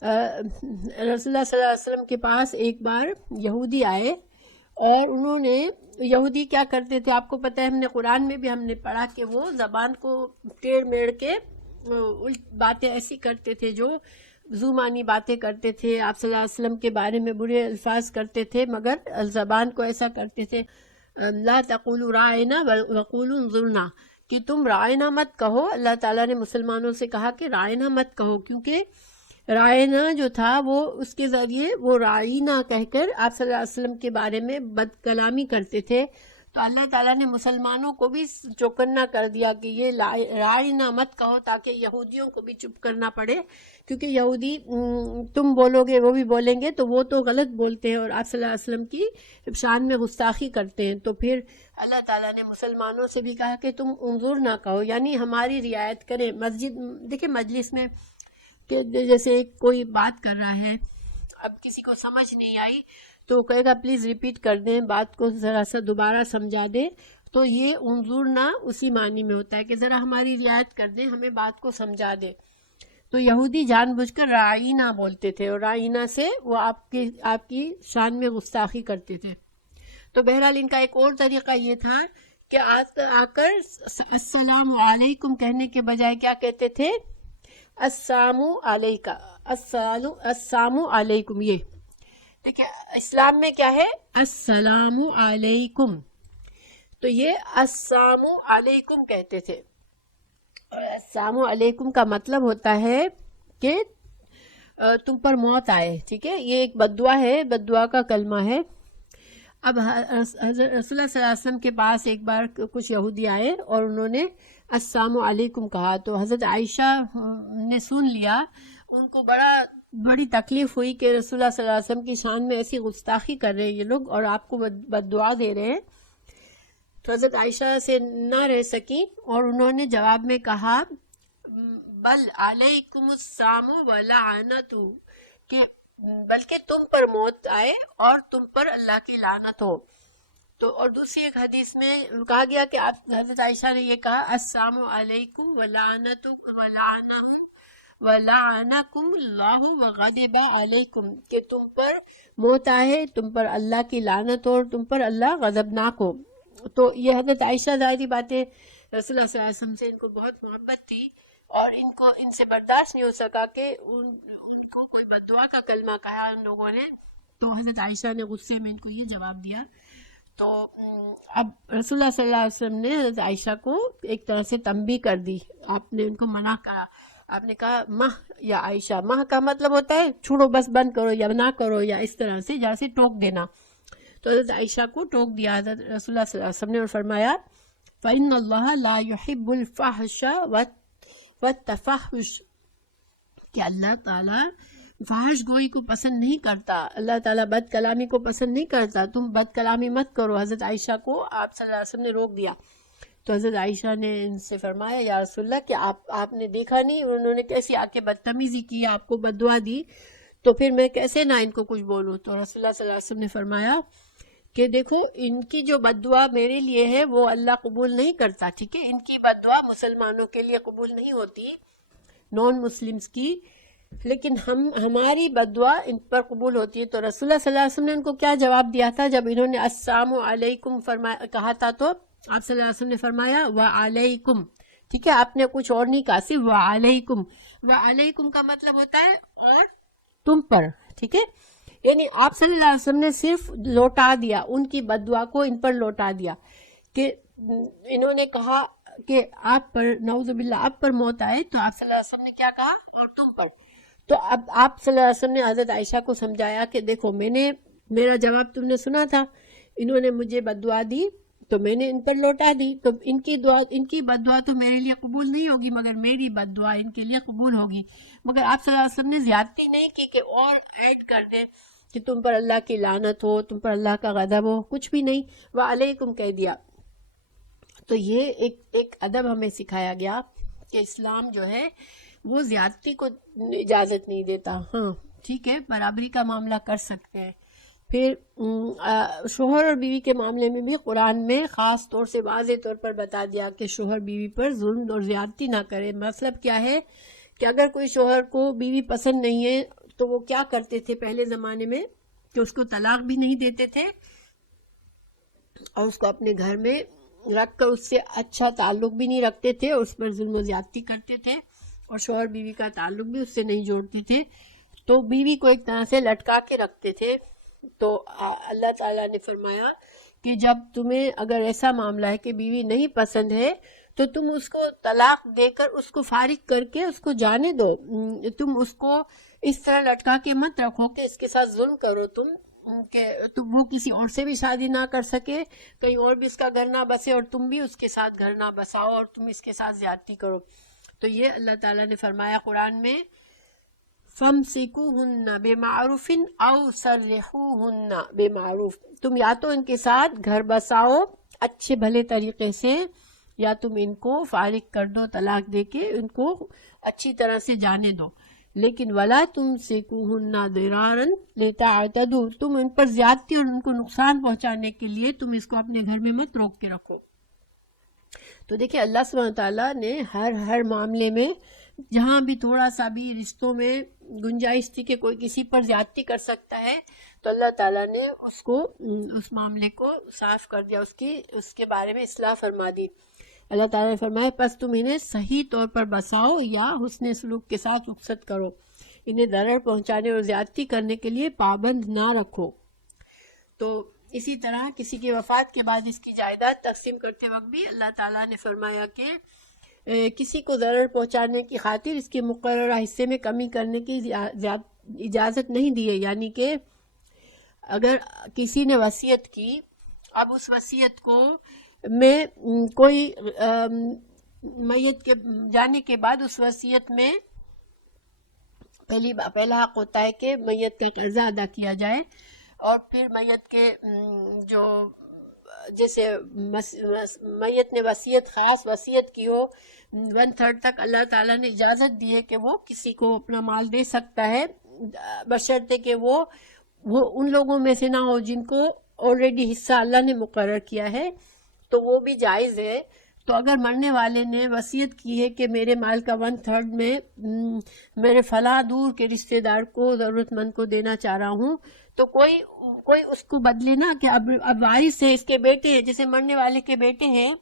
رسول اللہ صلی اللہ علیہ وسلم کے پاس ایک بار یہودی آئے اور انہوں نے یہودی کیا کرتے تھے آپ کو پتہ ہے، ہم نے قرآن میں بھی ہم نے پڑھا کہ وہ زبان کو ٹیڑھ میڑ کے باتیں ایسی کرتے تھے جو زومانی باتیں کرتے تھے. آپ صلی اللہ علیہ وسلم کے بارے میں برے الفاظ کرتے تھے، مگر زبان کو ایسا کرتے تھے لا تقولوا راعنا وقولوا انظرنا، کہ تم رائنا مت کہو. اللہ تعالیٰ نے مسلمانوں سے کہا کہ رائنا مت کہو، کیونکہ رائنا جو تھا وہ اس کے ذریعے وہ رائنا کہہ کر آپ صلی اللہ علیہ وسلم کے بارے میں بد کلامی کرتے تھے. تو اللہ تعالیٰ نے مسلمانوں کو بھی چوکنا کر دیا کہ یہ رائنا مت کہو، تاکہ یہودیوں کو بھی چپ کرنا پڑے، کیونکہ یہودی تم بولو گے وہ بھی بولیں گے تو وہ تو غلط بولتے ہیں اور آپ صلی اللہ علیہ وسلم کی شان میں گستاخی کرتے ہیں. تو پھر اللہ تعالیٰ نے مسلمانوں سے بھی کہا کہ تم انظر نہ کہو، یعنی ہماری رعایت کریں. مسجد دیکھیں مجلس میں کہ جیسے کوئی بات کر رہا ہے، اب کسی کو سمجھ نہیں آئی تو کہے گا پلیز ریپیٹ کر دیں، بات کو ذرا سا دوبارہ سمجھا دیں. تو یہ انظرنا اسی معنی میں ہوتا ہے کہ ذرا ہماری رعایت کر دیں، ہمیں بات کو سمجھا دیں. تو یہودی جان بوجھ کر رائنا بولتے تھے اور رائنا سے وہ آپ کی شان میں گستاخی کرتے تھے. تو بہرحال ان کا ایک اور طریقہ یہ تھا کہ آ کر السلام علیکم کہنے کے بجائے کیا کہتے تھے؟ السلام علیکہ، السلام علیکم. یہ دیکھیں اسلام میں کیا ہے؟ السلام علیکم. تو یہ السلام علیکم کہتے تھے، اور السلام علیکم کا مطلب ہوتا ہے کہ تم پر موت آئے. ٹھیک ہے، یہ ایک بددعا ہے، بددعا کا کلمہ ہے. اب حضرت رسول اللہ صلی اللہ علیہ وسلم کے پاس ایک بار کچھ یہودی آئے اور انہوں نے السلام علیکم کہا تو حضرت عائشہ نے سن لیا. ان کو بڑی تکلیف ہوئی کہ رسول اللہ صلی اللہ علیہ وسلم کی شان میں ایسی گستاخی کر رہے ہیں یہ لوگ اور آپ کو بد دعا دے رہے ہیں. تو حضرت عائشہ سے نہ رہ سکی اور انہوں نے جواب میں کہا بل علیکم السلام ولعنت، کہ بلکہ تم پر موت آئے اور تم پر اللہ کی لعنت ہو. تو اور دوسری ایک حدیث میں کہا گیا کہ آپ حضرت عائشہ نے یہ کہا السلام علیکم ولعنکم اللہ وغضب علیکم، کہ تم پر موت آئے، تم پر اللہ کی لعنت ہو اور تم پر اللہ غضبناک ہو. تو یہ حضرت عائشہ ظاہری باتیں رسول اللہ صلی اللہ علیہ وسلم سے ان کو بہت محبت تھی اور ان سے برداشت نہیں ہو سکا کہ ان کو کوئی بددعا کا کلمہ کہا ان لوگوں نے. تو حضرت عائشہ نے غصے میں ان کو یہ جواب دیا. تو اب رسول اللہ صلی اللہ علیہ وسلم نے حضرت عائشہ کو ایک طرح سے تنبیہ کر دی. آپ نے ان کو منع کرا. آپ نے کہا ماہ یا عائشہ، ماہ کا مطلب ہوتا ہے چھوڑو، بس بند کرو یا نہ کرو، یا اس طرح سے جیسے ٹوک دینا. تو حضرت عائشہ کو ٹوک دیا حضرت رسول اللہ صلی اللہ علیہ وسلم نے اور فرمایا فَإِنَّ اللَّهَ لَا يُحِبُّ الْفَحْشَ وَالتَّفَحُّشَ، کہ اللہ تعالیٰ فحش گوئی کو پسند نہیں کرتا، اللہ تعالیٰ بد کلامی کو پسند نہیں کرتا. تم بد کلامی مت کرو. حضرت عائشہ کو آپ صلی اللہ علیہ وسلم نے روک دیا. تو حضرت عائشہ نے ان سے فرمایا یا رسول اللہ کہ آپ نے دیکھا نہیں انہوں نے کیسی آ کے بدتمیزی کی، آپ کو بد دعا دی، تو پھر میں کیسے نہ ان کو کچھ بولوں. تو رسول اللہ صلی اللہ علیہ وسلم نے فرمایا کہ دیکھو ان کی جو بد دعا میرے لیے ہے وہ اللہ قبول نہیں کرتا، ٹھیک ہے. ان کی بد دعا مسلمانوں کے لیے قبول نہیں ہوتی، نان مسلمز کی، لیکن ہماری بد دعا ان پر قبول ہوتی ہے. تو رسول اللہ صلی اللہ علیہ وسلم نے ان کو کیا جواب دیا تھا جب انہوں نے السلام علیکم کہا تھا؟ تو آپ صلی اللہ علیہ وسلم نے فرمایا وعلیکم، ٹھیک ہے. آپ نے کچھ اور نہیں کہا، صرف وعلیکم. وعلیکم کا مطلب ہوتا ہے اور تم پر، ٹھیک ہے. یعنی آپ صلی اللہ علیہ وسلم نے صرف لوٹا دیا ان کی بد دعا کو، ان پر لوٹا دیا کہ انہوں نے کہا کہ آپ پر نعوذ باللہ آپ پر موت آئے، تو آپ صلی اللہ علیہ وسلم نے کیا کہا اور تم پر. تو اب آپ صلی اللہ علیہ وسلم نے حضرت عائشہ کو سمجھایا کہ دیکھو میرا جواب تم نے سنا تھا، انہوں نے مجھے بد دعا دی تو میں نے ان پر لوٹا دی، تو ان کی بد دعا تو میرے لیے قبول نہیں ہوگی مگر میری بد دعا ان کے لیے قبول ہوگی. مگر آپ صلی اللہ علیہ وسلم نے زیادتی نہیں کی کہ اور ایڈ کر دیں کہ تم پر اللہ کی لعنت ہو، تم پر اللہ کا غضب ہو، کچھ بھی نہیں، وعلیکم کہہ دیا. تو یہ ایک ادب ہمیں سکھایا گیا کہ اسلام جو ہے وہ زیادتی کو اجازت نہیں دیتا. ہاں ٹھیک ہے، برابری کا معاملہ کر سکتے ہیں. پھر شوہر اور بیوی کے معاملے میں بھی قرآن میں خاص طور سے واضح طور پر بتا دیا کہ شوہر بیوی پر ظلم اور زیادتی نہ کرے. مطلب کیا ہے کہ اگر کوئی شوہر کو بیوی پسند نہیں ہے تو وہ کیا کرتے تھے پہلے زمانے میں کہ اس کو طلاق بھی نہیں دیتے تھے اور اس کو اپنے گھر میں رکھ کر اس سے اچھا تعلق بھی نہیں رکھتے تھے، اس پر ظلم و زیادتی کرتے تھے اور شوہر بیوی کا تعلق بھی اس سے نہیں جوڑتے تھے. تو بیوی کو ایک طرح سے لٹکا کے رکھتے تھے. تو اللہ تعالیٰ نے فرمایا کہ جب تمہیں اگر ایسا معاملہ ہے کہ بیوی نہیں پسند ہے تو تم اس کو طلاق دے کر اس کو فارغ کر کے اس کو جانے دو. تم اس کو اس طرح لٹکا کے مت رکھو کہ اس کے ساتھ ظلم کرو تم، کہ وہ کسی اور سے بھی شادی نہ کر سکے، کہیں اور بھی اس کا گھر نہ بسے اور تم بھی اس کے ساتھ گھر نہ بساؤ اور تم اس کے ساتھ زیادتی کرو. تو یہ اللہ تعالیٰ نے فرمایا قرآن میں فَامْسِكُوهُنَّ بِمَعْرُوفٍ أَوْ سَرِّحُوهُنَّ بِمَعْرُوف، تم یا تو ان کے ساتھ گھر بساؤ اچھے بھلے طریقے سے یا تم ان کو فارغ کر دو طلاق دے کے، ان کو اچھی طرح سے جانے دو. لیکن وَلَا تُمْسِكُوهُنَّ ضِرَارًا لِتَعْتَدُوا، تم ان پر زیادتی اور ان کو نقصان پہنچانے کے لیے تم اس کو اپنے گھر میں مت روک کے رکھو. تو دیکھیں اللہ سبحانہ تعالیٰ نے ہر معاملے میں جہاں بھی تھوڑا سا بھی رشتوں میں گنجائش تھی کہ کوئی کسی پر زیادتی کر سکتا ہے تو اللہ تعالیٰ نے اس معاملے کو صاف کر دیا، اس کے بارے میں اصلاح فرما دی. اللہ تعالیٰ نے فرمایا پس تم انہیں صحیح طور پر بساؤ یا حسن سلوک کے ساتھ رخصت کرو، انہیں ضرر پہنچانے اور زیادتی کرنے کے لیے پابند نہ رکھو. تو اسی طرح کسی کی وفات کے بعد اس کی جائیداد تقسیم کرتے وقت بھی اللہ تعالیٰ نے فرمایا کہ کسی کو ضرر پہنچانے کی خاطر اس کے مقررہ حصے میں کمی کرنے کی اجازت نہیں دی ہے. یعنی کہ اگر کسی نے وصیت کی، اب اس وصیت کو میں کوئی میت کے جانے کے بعد اس وصیت میں پہلا حق ہوتا ہے کہ میت کا قرضہ ادا کیا جائے، اور پھر میت کے جو جیسے میت نے وصیت خاص وصیت کی ہو 1/3 تک اللہ تعالیٰ نے اجازت دی ہے کہ وہ کسی کو اپنا مال دے سکتا ہے، بشرطے کہ وہ ان لوگوں میں سے نہ ہو جن کو آلریڈی حصہ اللہ نے مقرر کیا ہے، تو وہ بھی جائز ہے۔ تو اگر مرنے والے نے وصیت کی ہے کہ میرے مال کا 1/3 میں میرے فلاں دور کے رشتہ دار کو ضرورت مند کو دینا چاہ رہا ہوں، تو کوئی اس کو بدلے نا کہ اب وارث ہے، اس کے بیٹے ہیں، جیسے مرنے والے کے بیٹے ہیں۔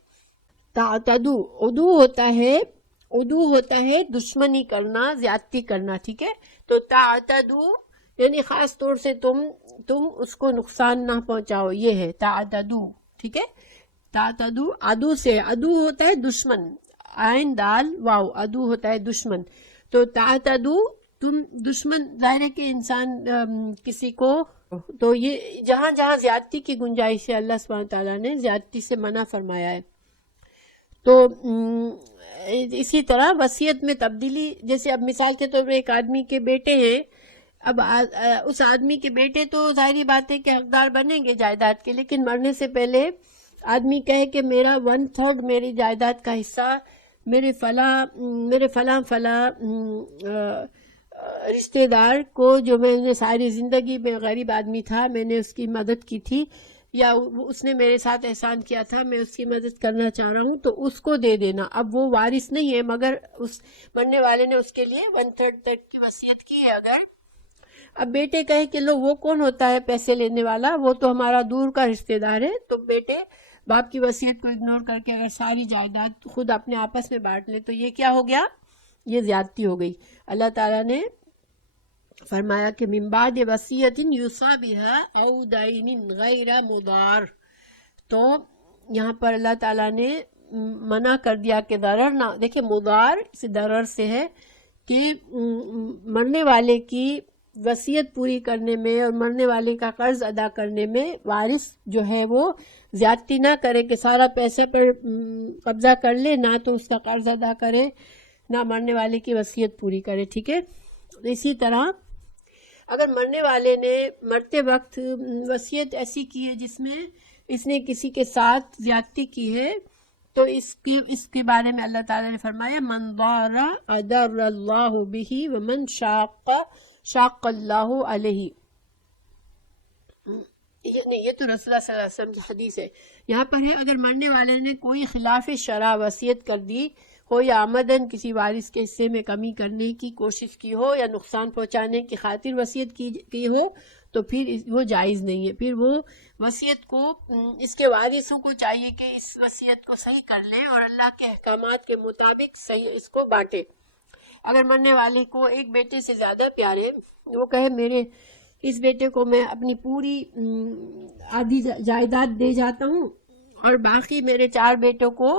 تعتدو، عدو ہوتا ہے دشمنی کرنا، زیادتی کرنا، ٹھیک ہے؟ تو تعتدو یعنی خاص طور سے تم اس کو نقصان نہ پہنچاؤ، یہ ہے تعتدو، ٹھیک ہے؟ تعتدو عدو سے، عدو ہوتا ہے دشمن، عین دال واو، عدو ہوتا ہے دشمن، تو تعتدو تم دشمن، ظاہر ہے کہ انسان کسی کو، تو یہ جہاں جہاں زیادتی کی گنجائش ہے اللہ سبحانہ تعالیٰ نے زیادتی سے منع فرمایا ہے۔ تو اسی طرح وصیت میں تبدیلی، جیسے اب مثال کے طور پر ایک آدمی کے بیٹے ہیں، اب اس آدمی کے بیٹے تو ظاہری بات ہے کہ حقدار بنیں گے جائیداد کے، لیکن مرنے سے پہلے آدمی کہے کہ میرا 1/3 میری جائیداد کا حصہ میرے فلاں رشتہ دار کو، جو میں نے ساری زندگی میں غریب آدمی تھا، میں نے اس کی مدد کی تھی، یا اس نے میرے ساتھ احسان کیا تھا، میں اس کی مدد کرنا چاہ رہا ہوں، تو اس کو دے دینا۔ اب وہ وارث نہیں ہے، مگر اس مرنے والے نے اس کے لیے 1/3 تک کی وصیت کی ہے۔ اگر اب بیٹے کہے کہ لو وہ کون ہوتا ہے پیسے لینے والا، وہ تو ہمارا دور کا رشتہ دار ہے، تو بیٹے باپ کی وصیت کو اگنور کر کے اگر ساری جائیداد خود اپنے آپس میں بانٹ لے، تو یہ کیا ہو گیا؟ یہ زیادتی ہو گئی۔ اللہ تعالیٰ نے فرمایا کہ من بعد وصیت یوصی بها او دین غیر مضار، تو یہاں پر اللہ تعالیٰ نے منع کر دیا کہ ضرر نہ، دیکھیں مضار سے ضرر سے ہے کہ مرنے والے کی وصیت پوری کرنے میں اور مرنے والے کا قرض ادا کرنے میں وارث جو ہے وہ زیادتی نہ کرے کہ سارا پیسے پر قبضہ کر لے، نہ تو اس کا قرض ادا کرے، نہ مرنے والے کی وصیت پوری کرے، ٹھیک ہے؟ اسی طرح اگر مرنے والے نے مرتے وقت وصیت ایسی کی ہے جس میں اس نے کسی کے ساتھ زیادتی کی ہے، تو اس کے بارے میں اللہ تعالیٰ نے فرمایا من ضار اضر اللہ بہ ومن شاق اللہ علیہ، یہ تو رسول اللہ صلی اللہ علیہ وسلم کی حدیث ہے۔ یہاں پر ہے اگر مرنے والے نے کوئی خلاف شرع وصیت کر دی ہو، یا آمدن کسی وارث کے حصے میں کمی کرنے کی کوشش کی ہو، یا نقصان پہنچانے کی خاطر وصیت کی ہو، تو پھر وہ جائز نہیں ہے۔ پھر وہ وصیت کو اس کے وارثوں کو چاہیے کہ اس وصیت کو صحیح کر لیں اور اللہ کے احکامات کے مطابق صحیح اس کو بانٹے۔ اگر مرنے والے کو ایک بیٹے سے زیادہ پیار ہے، وہ کہے میرے اس بیٹے کو میں اپنی پوری آدھی جائیداد دے جاتا ہوں، اور باقی میرے 4 بیٹوں کو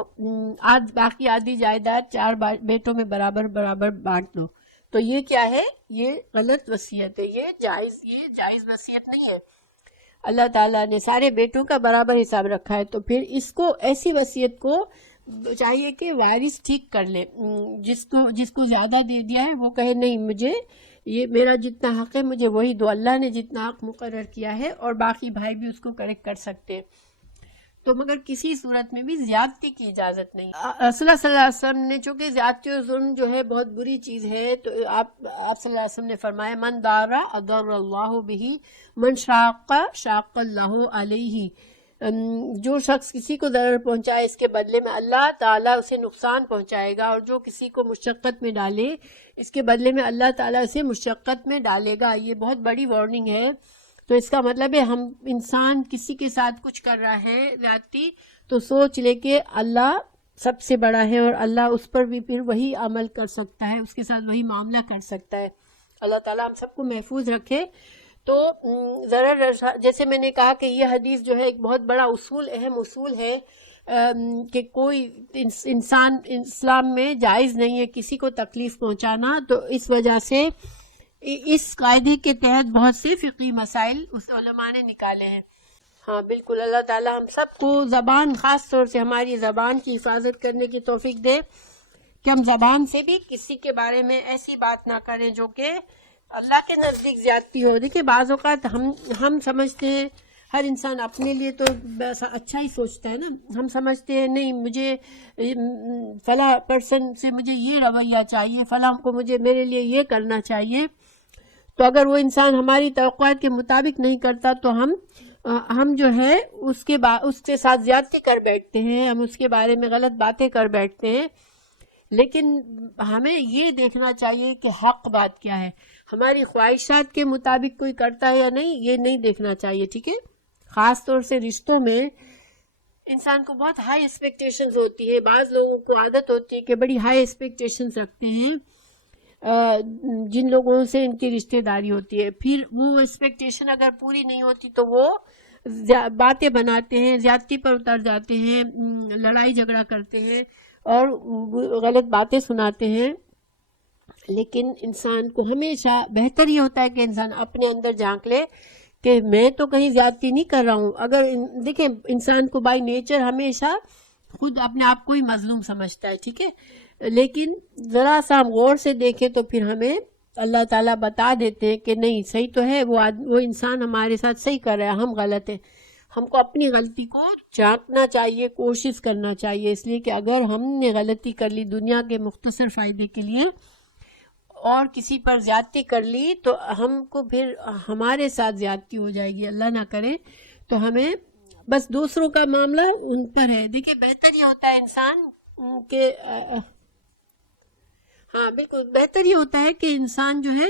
باقی آدھی جائیداد 4 بیٹوں میں برابر بانٹ دو، تو یہ کیا ہے؟ یہ غلط وصیت ہے، یہ جائز وصیت نہیں ہے۔ اللہ تعالیٰ نے سارے بیٹوں کا برابر حساب رکھا ہے، تو پھر اس کو ایسی وصیت کو چاہیے کہ وارث ٹھیک کر لے، جس کو زیادہ دے دیا ہے وہ کہے نہیں، مجھے یہ میرا جتنا حق ہے مجھے وہی دو، اللہ نے جتنا حق مقرر کیا ہے، اور باقی بھائی بھی اس کو کریکٹ کر سکتے ہیں۔ تو مگر کسی صورت میں بھی زیادتی کی اجازت نہیں۔ رسول اللہ صلی اللہ علیہ وسلم نے، چونکہ زیادتی اور ظلم جو ہے بہت بری چیز ہے، تو آپ صلی اللہ علیہ وسلم نے فرمایا من ضار اضر اللہ بہ من شاق اللہ علیہ، جو شخص کسی کو ضرر پہنچائے اس کے بدلے میں اللہ تعالیٰ اسے نقصان پہنچائے گا، اور جو کسی کو مشقت میں ڈالے اس کے بدلے میں اللہ تعالیٰ اسے مشقت میں ڈالے گا۔ یہ بہت بڑی وارننگ ہے۔ تو اس کا مطلب ہے ہم انسان کسی کے ساتھ کچھ کر رہا ہے زیادتی، تو سوچ لے کہ اللہ سب سے بڑا ہے، اور اللہ اس پر بھی پھر وہی عمل کر سکتا ہے، اس کے ساتھ وہی معاملہ کر سکتا ہے۔ اللہ تعالیٰ ہم سب کو محفوظ رکھے۔ تو ضرر، جیسے میں نے کہا کہ یہ حدیث جو ہے ایک بہت بڑا اہم اصول ہے کہ کوئی انسان اسلام میں جائز نہیں ہے کسی کو تکلیف پہنچانا، تو اس وجہ سے اس قاعدے کے تحت بہت سے فقہی مسائل اس علماء نے نکالے ہیں۔ ہاں بالکل، اللہ تعالیٰ ہم سب کو زبان، خاص طور سے ہماری زبان کی حفاظت کرنے کی توفیق دے کہ ہم زبان سے بھی کسی کے بارے میں ایسی بات نہ کریں جو کہ اللہ کے نزدیک زیادتی ہو. دیکھیں بعض اوقات ہم سمجھتے ہیں ہر انسان اپنے لیے تو بس اچھا ہی سوچتا ہے نا. ہم سمجھتے ہیں نہیں مجھے فلاں پرسن سے مجھے یہ رویہ چاہیے، فلاں کو میرے لیے یہ کرنا چاہیے. تو اگر وہ انسان ہماری توقعات کے مطابق نہیں کرتا تو ہم جو ہے اس کے ساتھ زیادتی کر بیٹھتے ہیں، ہم اس کے بارے میں غلط باتیں کر بیٹھتے ہیں. لیکن ہمیں یہ دیکھنا چاہیے کہ حق بات کیا ہے. ہماری خواہشات کے مطابق کوئی کرتا ہے یا نہیں، یہ نہیں دیکھنا چاہیے. ٹھیک ہے، خاص طور سے رشتوں میں انسان کو بہت ہائی ایکسپیکٹیشنز ہوتی ہے. بعض لوگوں کو عادت ہوتی ہے کہ بڑی ہائی ایکسپیکٹیشنز رکھتے ہیں جن لوگوں سے ان کی رشتہ داری ہوتی ہے. پھر وہ ایکسپیکٹیشن اگر پوری نہیں ہوتی تو وہ باتیں بناتے ہیں، زیادتی پر اتر جاتے ہیں، لڑائی جھگڑا کرتے ہیں اور غلط باتیں سناتے ہیں. لیکن انسان کو ہمیشہ بہتر یہ ہوتا ہے کہ انسان اپنے اندر جھانک لے کہ میں تو کہیں زیادتی نہیں کر رہا ہوں. اگر دیکھیں انسان کو بائی نیچر ہمیشہ خود اپنے آپ کو ہی مظلوم سمجھتا ہے. ٹھیک ہے، لیکن ذرا سا ہم غور سے دیکھیں تو پھر ہمیں اللہ تعالیٰ بتا دیتے ہیں کہ نہیں صحیح تو ہے، وہ انسان ہمارے ساتھ صحیح کر رہا ہے، ہم غلط ہیں. ہم کو اپنی غلطی کو جانچنا چاہیے، کوشش کرنا چاہیے. اس لیے کہ اگر ہم نے غلطی کر لی دنیا کے مختصر فائدے کے لیے اور کسی پر زیادتی کر لی تو ہم کو پھر ہمارے ساتھ زیادتی ہو جائے گی، اللہ نہ کرے. تو ہمیں بس دوسروں کا معاملہ ان پر ہے. دیکھیں بہتر یہ ہوتا ہے انسان کہ ہاں بالکل بہتر یہ ہوتا ہے کہ انسان جو ہے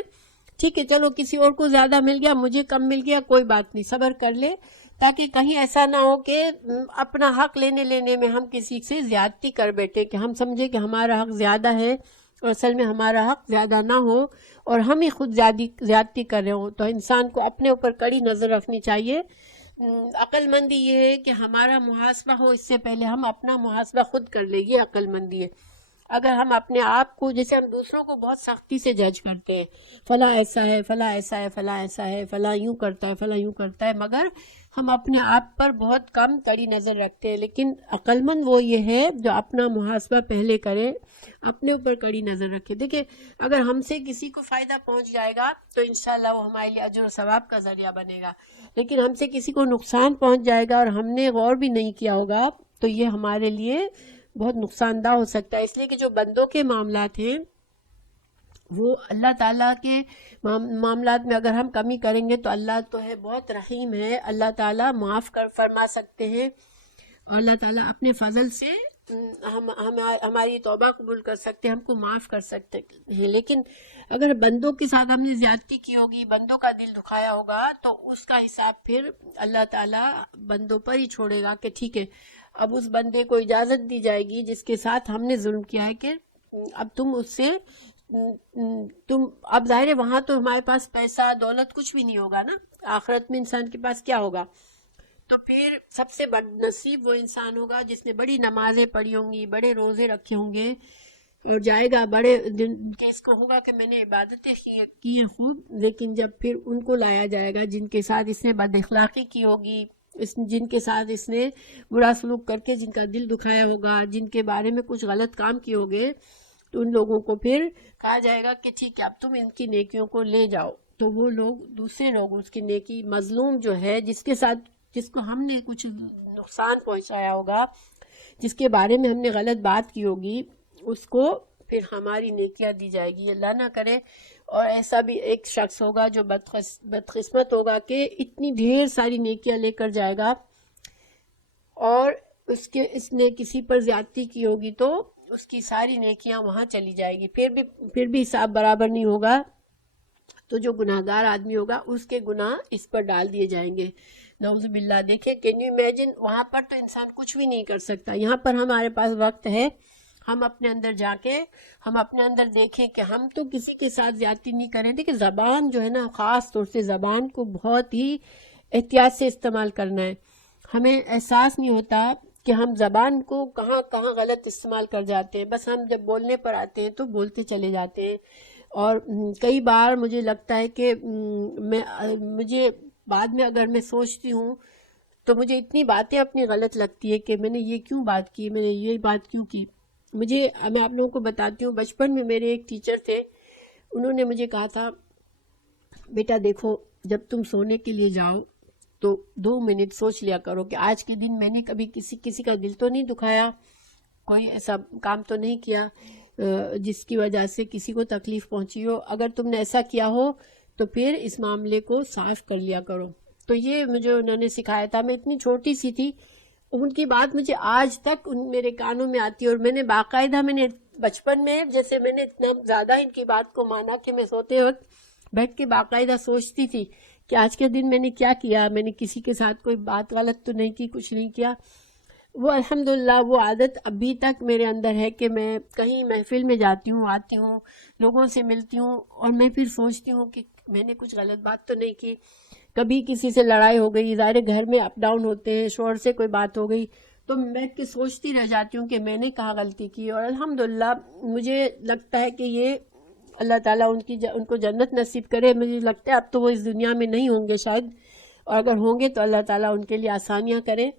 ٹھیک ہے چلو کسی اور کو زیادہ مل گیا، مجھے کم مل گیا، کوئی بات نہیں، صبر کر لے تاکہ کہیں ایسا نہ ہو کہ اپنا حق لینے میں ہم کسی سے زیادتی کر بیٹھے، کہ ہم سمجھے کہ ہمارا حق زیادہ ہے اور اصل میں ہمارا حق زیادہ نہ ہو اور ہم ہی خود زیادتی کر رہے ہوں. تو انسان کو اپنے اوپر کڑی نظر رکھنی چاہیے. عقل مندی یہ ہے کہ ہمارا محاسبہ ہو اس سے پہلے ہم اپنا محاسبہ خود کر لیں، یہ عقل مندی ہے. اگر ہم اپنے آپ کو، جیسے ہم دوسروں کو بہت سختی سے جج کرتے ہیں، فلاں ایسا ہے، فلاں ایسا ہے، فلاں ایسا ہے، فلاں یوں کرتا ہے، فلاں یوں کرتا ہے، مگر ہم اپنے آپ پر بہت کم کڑی نظر رکھتے ہیں. لیکن عقل مند وہ یہ ہے جو اپنا محاسبہ پہلے کرے، اپنے اوپر کڑی نظر رکھے. دیکھیں اگر ہم سے کسی کو فائدہ پہنچ جائے گا تو انشاءاللہ وہ ہمارے لیے اجر و ثواب کا ذریعہ بنے گا. لیکن ہم سے کسی کو نقصان پہنچ جائے گا اور ہم نے غور بھی نہیں کیا ہوگا تو یہ ہمارے لیے بہت نقصان دہ ہو سکتا ہے. اس لیے کہ جو بندوں کے معاملات ہیں وہ اللہ تعالیٰ کے معاملات میں اگر ہم کمی کریں گے تو اللہ تو ہے بہت رحیم ہے، اللہ تعالیٰ معاف فرما سکتے ہیں اور اللہ تعالیٰ اپنے فضل سے ہماری توبہ قبول کر سکتے ہیں، ہم کو معاف کر سکتے ہیں. لیکن اگر بندوں کے ساتھ ہم نے زیادتی کی ہوگی، بندوں کا دل دکھایا ہوگا تو اس کا حساب پھر اللہ تعالیٰ بندوں پر ہی چھوڑے گا کہ ٹھیک ہے اب اس بندے کو اجازت دی جائے گی جس کے ساتھ ہم نے ظلم کیا ہے کہ اب تم اس سے اب ظاہر ہے وہاں تو ہمارے پاس پیسہ دولت کچھ بھی نہیں ہوگا نا، آخرت میں انسان کے پاس کیا ہوگا؟ تو پھر سب سے بد نصیب وہ انسان ہوگا جس نے بڑی نمازیں پڑھی ہوں گی، بڑے روزے رکھے ہوں گے اور جائے گا بڑے دن کہ اس کو ہوگا کہ میں نے عبادتیں کی ہیں خوب، لیکن جب پھر ان کو لایا جائے گا جن کے ساتھ اس نے بد اخلاقی کی ہوگی، جن کے ساتھ اس نے برا سلوک کر کے جن کا دل دکھایا ہوگا، جن کے بارے میں کچھ غلط کام کیے ہوگے، تو ان لوگوں کو پھر کہا جائے گا کہ ٹھیک ہے اب تم ان کی نیکیوں کو لے جاؤ. تو وہ لوگ دوسرے لوگ اس کی نیکی، مظلوم جو ہے جس کو ہم نے کچھ نقصان پہنچایا ہوگا، جس کے بارے میں ہم نے غلط بات کی ہوگی، اس کو پھر ہماری نیکیاں دی جائے گی، اللہ نہ کرے. اور ایسا بھی ایک شخص ہوگا جو بدقسمت ہوگا کہ اتنی ڈھیر ساری نیکیاں لے کر جائے گا اور اس نے کسی پر زیادتی کی ہوگی تو اس کی ساری نیکیاں وہاں چلی جائے گی، پھر بھی حساب برابر نہیں ہوگا. تو جو گناہگار آدمی ہوگا اس کے گناہ اس پر ڈال دیے جائیں گے، نعوذ باللہ. دیکھیں کین یو امیجن، وہاں پر تو انسان کچھ بھی نہیں کر سکتا. یہاں پر ہمارے پاس وقت ہے، ہم اپنے اندر جا کے ہم اپنے اندر دیکھیں کہ ہم تو کسی کے ساتھ زیادتی نہیں کریں. دیکھیں زبان جو ہے نا، خاص طور سے زبان کو بہت ہی احتیاط سے استعمال کرنا ہے. ہمیں احساس نہیں ہوتا کہ ہم زبان کو کہاں کہاں غلط استعمال کر جاتے ہیں. بس ہم جب بولنے پر آتے ہیں تو بولتے چلے جاتے ہیں. اور کئی بار مجھے لگتا ہے کہ مجھے بعد میں اگر میں سوچتی ہوں تو مجھے اتنی باتیں اپنی غلط لگتی ہے کہ میں نے یہ کیوں بات کی، میں نے یہ بات کیوں کی. میں آپ لوگوں کو بتاتی ہوں، بچپن میں میرے ایک ٹیچر تھے، انہوں نے مجھے کہا تھا بیٹا دیکھو، جب تم سونے کے لیے جاؤ تو 2 منٹ سوچ لیا کرو کہ آج کے دن میں نے کبھی کسی کا دل تو نہیں دکھایا، کوئی ایسا کام تو نہیں کیا جس کی وجہ سے کسی کو تکلیف پہنچی ہو. اگر تم نے ایسا کیا ہو تو پھر اس معاملے کو صاف کر لیا کرو. تو یہ مجھے انہوں نے سکھایا تھا. میں اتنی چھوٹی سی تھی، ان کی بات مجھے آج تک میرے کانوں میں آتی ہے، اور میں نے باقاعدہ بچپن میں جیسے میں نے اتنا زیادہ ان کی بات کو مانا کہ میں سوتے وقت بیٹھ کے باقاعدہ سوچتی تھی کہ آج کے دن میں نے کیا کیا، میں نے کسی کے ساتھ کوئی بات غلط تو نہیں کی، کچھ نہیں کیا. وہ الحمدللہ وہ عادت ابھی تک میرے اندر ہے کہ میں کہیں محفل میں جاتی ہوں، آتی ہوں، لوگوں سے ملتی ہوں، اور میں پھر سوچتی ہوں کہ میں نے کچھ غلط بات تو نہیں کی. کبھی کسی سے لڑائی ہو گئی، ظاہر گھر میں اپ ڈاؤن ہوتے ہیں، شوہر سے کوئی بات ہو گئی تو میں بیٹھ کے سوچتی رہ جاتی ہوں کہ میں نے کہاں غلطی کی. اور الحمدللہ مجھے لگتا ہے کہ یہ اللہ تعالیٰ ان کو جنت نصیب کرے. مجھے لگتا ہے اب تو وہ اس دنیا میں نہیں ہوں گے شاید، اور اگر ہوں گے تو اللہ تعالیٰ ان کے لیے آسانیاں کرے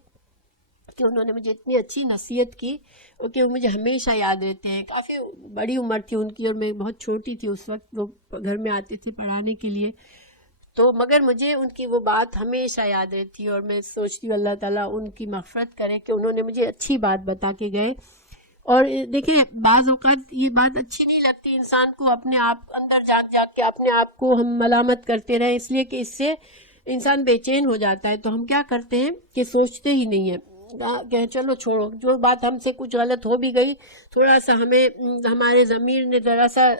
کہ انہوں نے مجھے اتنی اچھی نصیحت کی اور کہ وہ مجھے ہمیشہ یاد رہتے ہیں. کافی بڑی عمر تھی ان کی اور میں بہت چھوٹی تھی اس وقت. وہ گھر میں آتے تھے پڑھانے کے لیے، تو مگر مجھے ان کی وہ بات ہمیشہ یاد رہتی ہے، اور میں سوچتی ہوں اللہ تعالیٰ ان کی مغفرت کرے کہ انہوں نے مجھے اچھی بات بتا کے گئے. اور دیکھیں بعض اوقات یہ بات اچھی نہیں لگتی انسان کو، اپنے آپ اندر جا کے اپنے آپ کو ہم ملامت کرتے رہیں، اس لیے کہ اس سے انسان بے چین ہو جاتا ہے. تو ہم کیا کرتے ہیں کہ سوچتے ہی نہیں ہیں کہ چلو چھوڑو، جو بات ہم سے کچھ غلط ہو بھی گئی، تھوڑا سا ہمارے ضمیر نے ذرا سا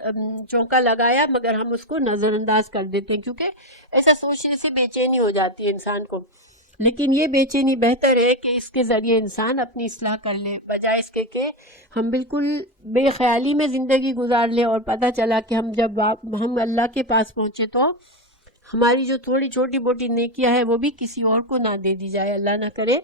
چونکا لگایا، مگر ہم اس کو نظر انداز کر دیتے ہیں، کیونکہ ایسا سوچنے سے بے چینی ہو جاتی ہے انسان کو. لیکن یہ بے چینی بہتر ہے کہ اس کے ذریعے انسان اپنی اصلاح کر لے، بجائے اس کے کہ ہم بالکل بے خیالی میں زندگی گزار لیں، اور پتہ چلا کہ ہم اللہ کے پاس پہنچے تو ہماری جو تھوڑی چھوٹی موٹی نیکیاں ہے وہ بھی کسی اور کو نہ دے دی جائے، اللہ نہ کرے.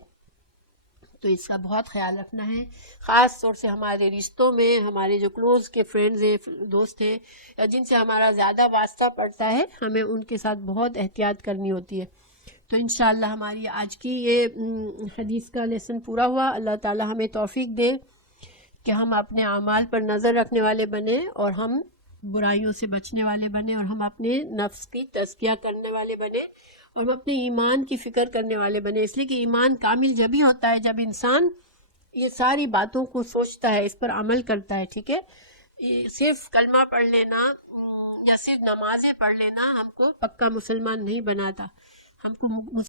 تو اس کا بہت خیال رکھنا ہے، خاص طور سے ہمارے رشتوں میں، ہمارے جو کلوز کے فرینڈز ہیں، دوست ہیں، یا جن سے ہمارا زیادہ واسطہ پڑتا ہے، ہمیں ان کے ساتھ بہت احتیاط کرنی ہوتی ہے. تو انشاءاللہ ہماری آج کی یہ حدیث کا لیسن پورا ہوا. اللہ تعالی ہمیں توفیق دے کہ ہم اپنے اعمال پر نظر رکھنے والے بنیں، اور ہم برائیوں سے بچنے والے بنیں، اور ہم اپنے نفس کی تزکیہ کرنے والے بنیں، اور ہم اپنے ایمان کی فکر کرنے والے بنیں. اس لیے کہ ایمان کامل جب ہی ہوتا ہے جب انسان یہ ساری باتوں کو سوچتا ہے، اس پر عمل کرتا ہے. ٹھیک ہے، صرف کلمہ پڑھ لینا یا صرف نمازیں پڑھ لینا ہم کو پکا مسلمان نہیں بناتا. ہم کو